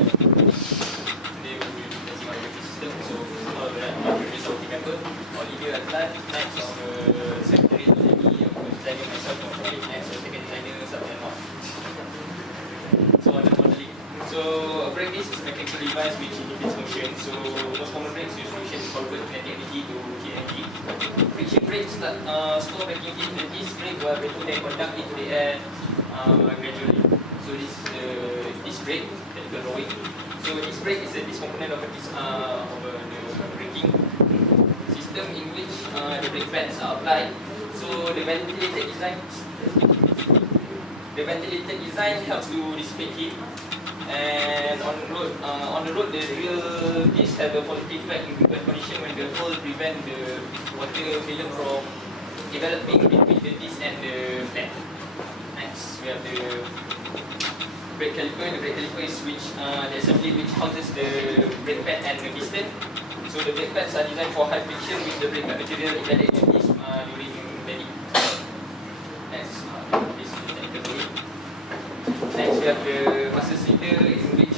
Today we will be testing our braking system. So all the previous team member, all leader Adlan, next our secretary Roselina, our designer myself, next our second designer Sabina. So on the modeling. So a brake disc is a mechanical device which inhibits motion. So most common brakes use friction to convert kinetic energy to heat energy. Friction brakes store braking heat. The disc brake will braking then conduct into the air gradually. So this is the disc brake that we are drawing. So disc brake is a disc component of the braking system in which the brake pads are applied. So the ventilated design helps to dissipate heat. And on the road, the real disc have a positive effect in given condition when the hole prevent the water film from developing between the disc and the pad. Next, we have the brake caliper. The brake caliper is the assembly which houses the brake pad and the piston. So the brake pads are designed for high friction with the brake pad material embedded in the disc during bending. Next, this is the technical drawing. Next, we have the master cylinder, in which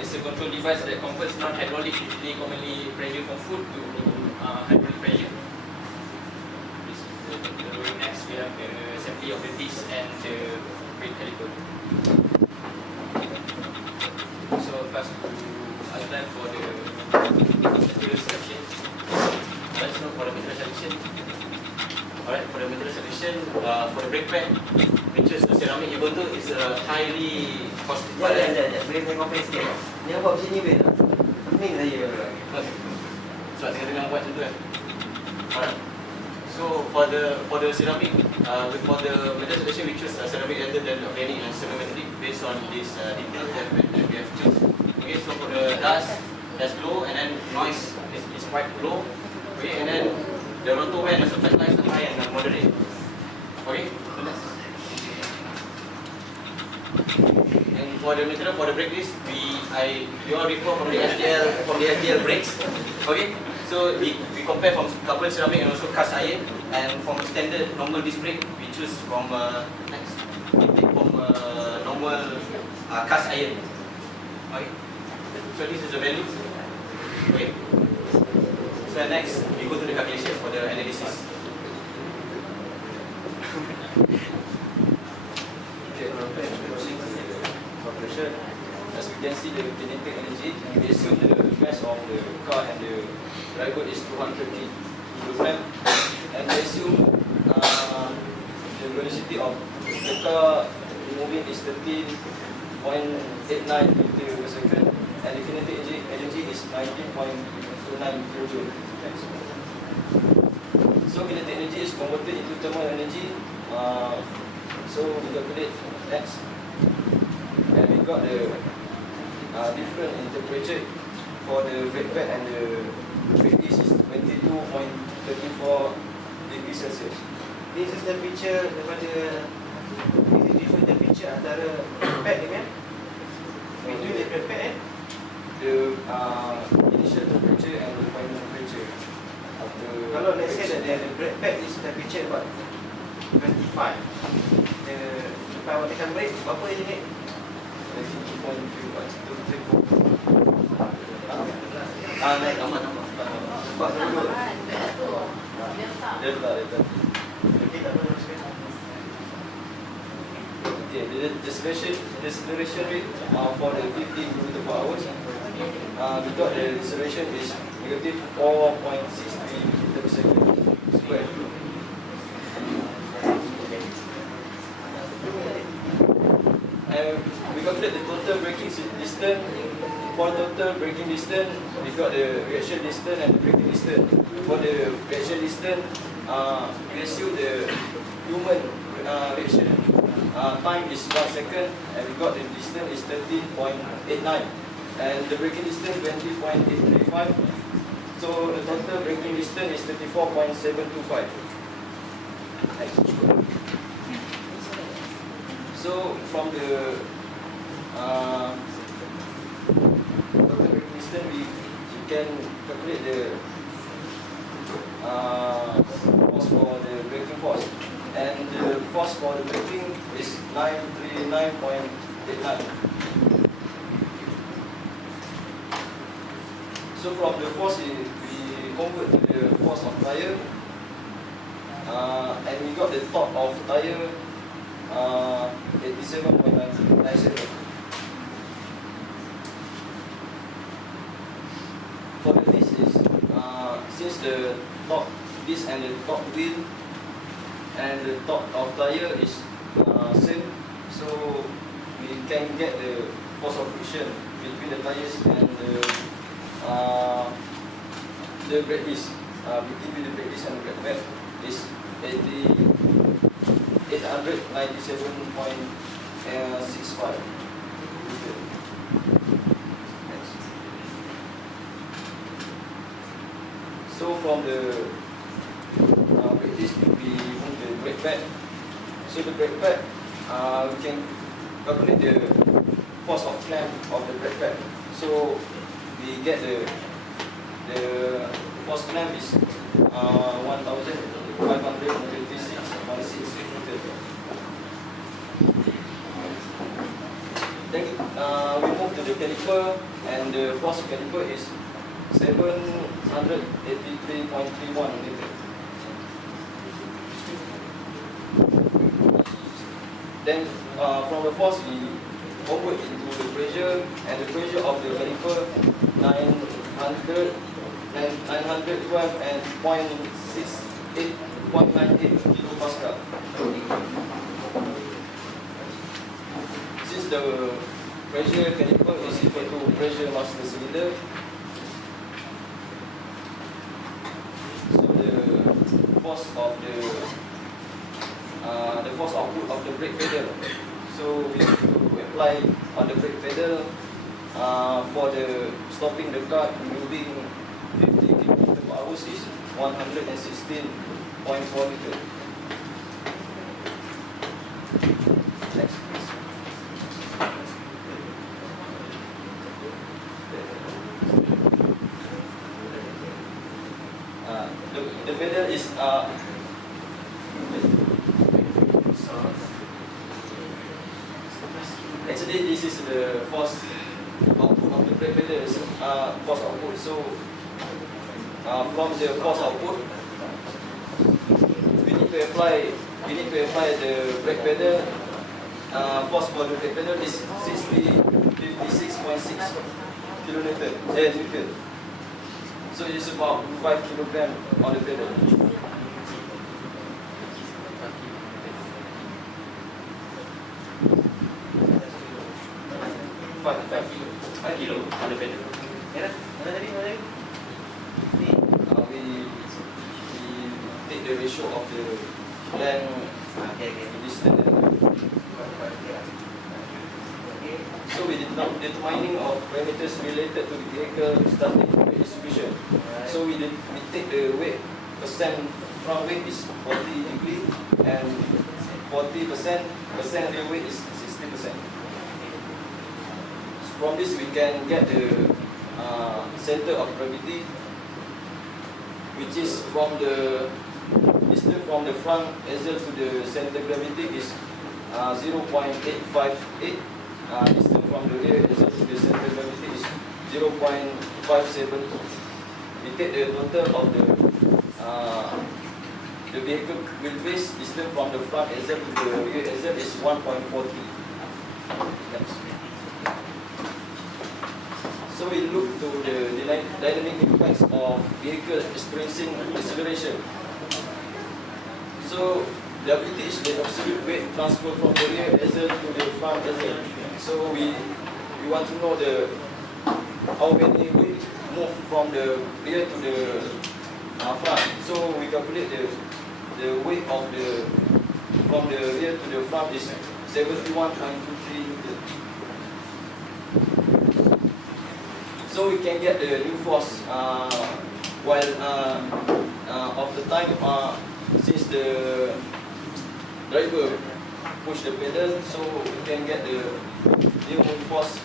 is a control device that converts non-hydraulic, usually commonly pressure from foot, to hydraulic pressure. This is the technical drawing. Next, we have the assembly of the disc and the brake caliper. So, pass to Adlan for the material selection. Alright, so for the material selection, for the brake pad, which is the ceramic, even though it's a highly costly. Boleh tengok sikit. Ni buat macam ni boleh tak? Pening saya. So tengah buat macam tu kan. Alright. So for the ceramic, for the material selection, we choose ceramic rather than organic and semi-metallic based on this details that we have chosen. Okay, so for the dust, that's low, and then noise is quite low. Okay, and then the rotor band also specialized high and moderate. Okay, so next. And for the material for the brake disc, we all refer from the SDL brakes. Okay, so we compare from carbon ceramic and also cast iron, and from standard normal disc brake we choose from next. We take from normal cast iron. Okay, so this is the value. Okay, so next we go to the calculation for the analysis. As we can see, the kinetic energy, we assume the mass of the car and the driver is 230 kg, and we assume the velocity of the car moving is 13.89 meter per second, and the kinetic energy is 19.29 kJ. So kinetic energy is converted into thermal energy. So we calculate next. And we got the different in temperature for the brake pad and the brake disc is 22.34 degrees Celsius. This is temperature daripada different temperature antara pad dengan between the pad The initial temperature and the final temperature. Kalau let's say that the brake pad is temperature about 25, lepas awak tekan brake, berapa unit? 22.34. Naik tambah. Sebab dulu Dia letak. okay, tak boleh teruskan. Okay, the deceleration rate for the 15 km/h, we got the deceleration is negative 4.63 meter per second square. And we calculate the total braking distance. For total braking distance, we got the reaction distance and the braking distance. For the reaction distance, we assume the human reaction time is 1 second, and we got the distance is 13.89, and the braking distance 20.835. So the total braking distance is 34.725. So from the total braking distance, we can calculate the force for the braking force, and the force for the braking is 939.89. So from the force we convert to the force of tire, and we got the torque of tire 87.97. For the disc is since the torque disc and the torque wheel and the torque of tire is same, so we can get the force of friction between the tires and the brake disc. Between the brake disc and the brake pad is 897.65. So from the brake disc we move the brake pad. So the brake pad we can calculate the force of clamp of the brake pad. So we get the force clamp is 1,526.6 Newton. Then we move to the caliper, and the force caliper is 783.31 Newton. Then from the force we convert into the pressure, and the pressure of the caliper 912 and 0.98 kilopascal. Since the pressure caliper is equal to pressure master cylinder, so the force of the force output of the brake pedal. So we apply on the brake pedal for the stopping the car moving 50 km/h is 116.4 Newton. Next, please. The pedal is actually this is the force output of the brake pedal, force output. So from the force output we need to apply the brake pedal. Force for the brake pedal is 56.6 kilonewton Newton. So it's about 5 kilogram on the pedal. 5 kilo on the pedal. We take the ratio of the length, distance. So we did not determining of parameters related to the vehicle starting weight distribution. So we take the weight percent, front weight is 40 degree, and 40% rear weight is 60%. From this we can get the center of gravity, which is from the distance from the front axle to the center gravity is 0.858. Distance from the rear axle to the center gravity is 0.57. We take the total of the vehicle wheelbase distance from the front axle to the rear axle is 1.40. So we look to the dynamic impacts of vehicle experiencing acceleration. So WT is the absolute weight transfer from the rear axle to the front axle. So we want to know how many weight move from the rear to the front. So we calculate the weight of from the rear to the front is 71.23 Newton. So we can get the new force while of the time since the driver push the pedal, so we can get the new force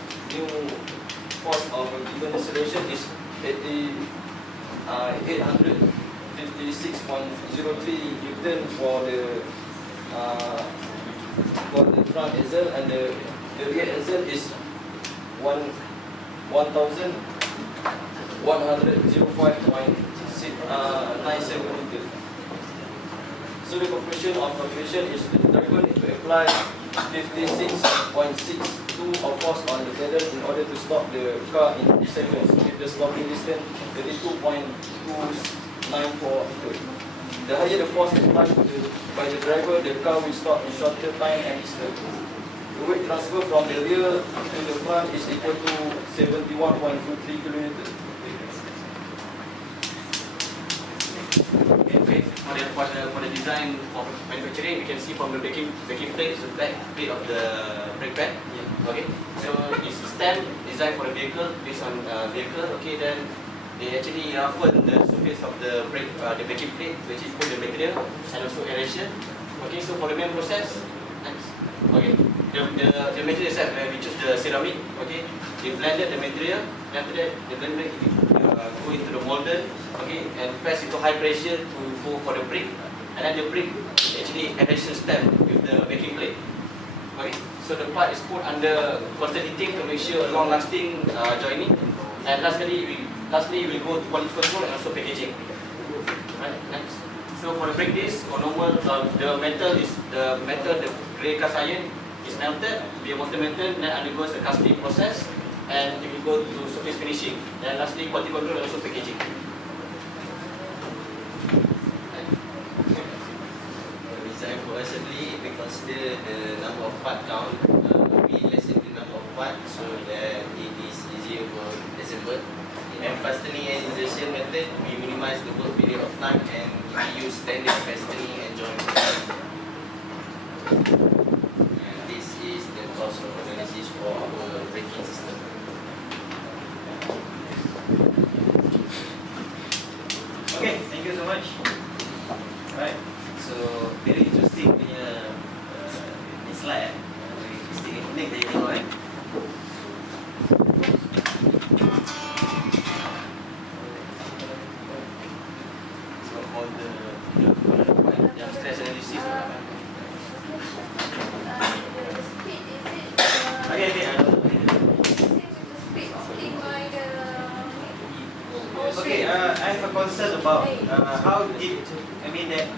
of a given acceleration is 856.03 Newton for the front axle, and the rear axle is 1,000 105.97 meters. So the conclusion of calculation is the driver need to apply 56.62 of force on the pedal in order to stop the car in 3 seconds with the stopping distance 32.294 meters. The higher the force applied by the driver, the car will stop in shorter time and distance. The weight transfer from the rear to the front is equal to 71.23 kilometers. Okay, for the design of manufacturing, we can see from the backing plate, the back plate of the brake pad. Okay, so it's stem designed for the vehicle based on vehicle. Okay, then they actually roughen the surface of the backing plate, which is put the material and also aeration. Okay, so for the main process, okay, the material itself, we choose the ceramic. Okay, they blended the material. And after that, the blender go into the molder. Okay, and press into high pressure to go for the brick. And then the brick actually adhesion stem with the backing plate. Okay, so the part is put under constant heating to make sure a long-lasting joining. And lastly, we go to quality control and also packaging. Right, next. So for the brake disc, or normal, the grey cast iron is melted, be water melted, then undergoes a casting process, and it will go to surface finishing. And lastly, quality control and also packaging. Design for assembly, we consider the number of part count, we lessen the number of parts so that it is easier for assemble. And fastening and insertion method, we minimize the work period of time and we use standard fastening and joint. And this is the cost of analysis for our braking system. Okay, thank you so much. Right, so very interesting punya slide. Very interesting. Next dia tengok So all the yang stress analysis. Okay, okay, I have a concern about how deep, I mean that